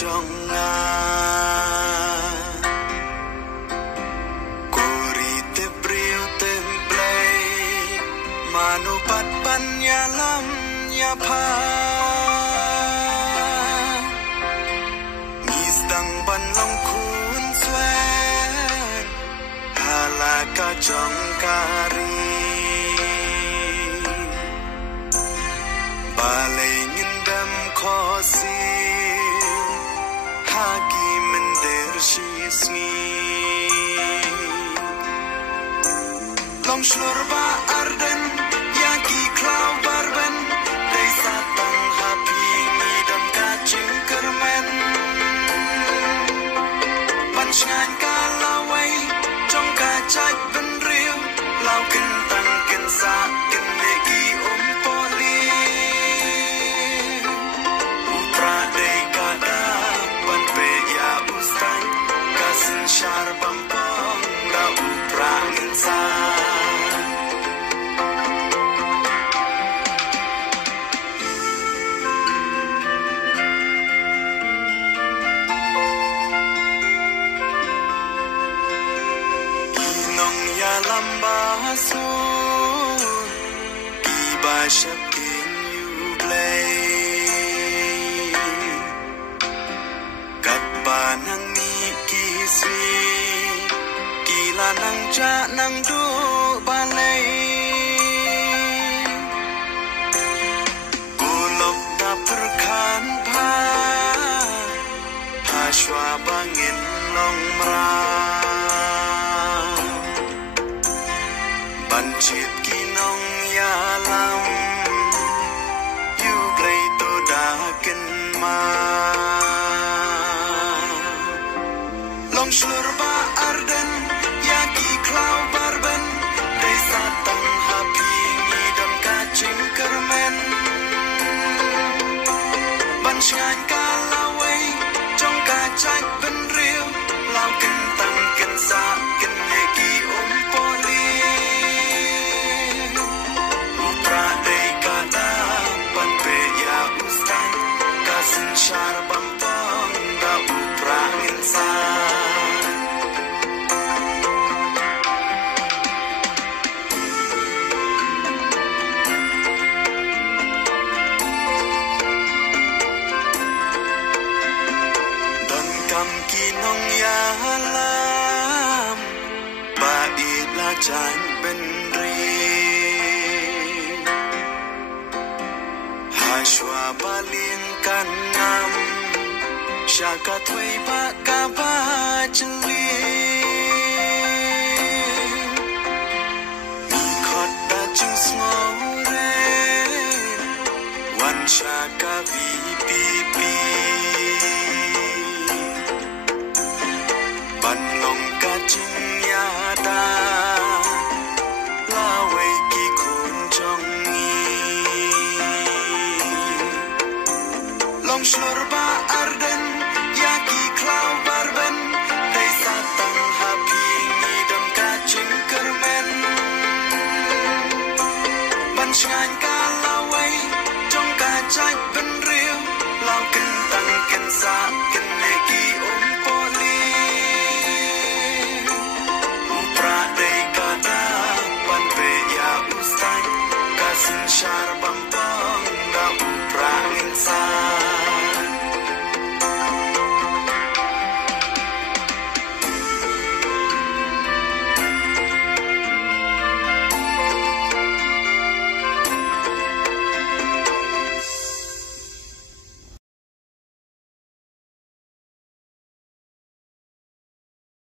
จงงากุริเตปริวเต็มเปลยมานุปัดปัญญาลำยาพามีสังบันลงคุณสเวนฮาลากาจงการีบาเลยงินดำขอสีฮากิมันเดรชีสงีลองชลรบาอาร์เดนยากีคลาวบาร์เบนได้สาตังฮาพีมีดำกาจิงกระเมนบัญชานกาลาไว้จงกาจัดเป็นเรียวเล่ากันตังกันสากันเนกีอมโปลีอุปราเดกาดาบันเปยาอุสตังกาสินชาร์บัมปองดาอุปราเงินสาlamba su ki ba shakin you play kat ba nang ni ki si ki la nang cha nang do ba lay ku lok ta per khan pha ha shwa bangin long mraบันจิตกีนองยาลำอยู่ไกลตัวดากันมาลองชลรบาอาร์เดนยากีคลาวบาร์เบนได้สาตังฮาพีมีดำกาจิงกระเมนบัญชานกาลาไว้จงกาจัดเป็นเรียวเล่ากันตังกันสากันเนกีอมโปลีชาร์บัมปองดาอุปราเงินสาดอนกำกีนองยาลามบาอีลาจานเป็นรีชัวบาเลียงกันนำชากาถวยบากาบาจลี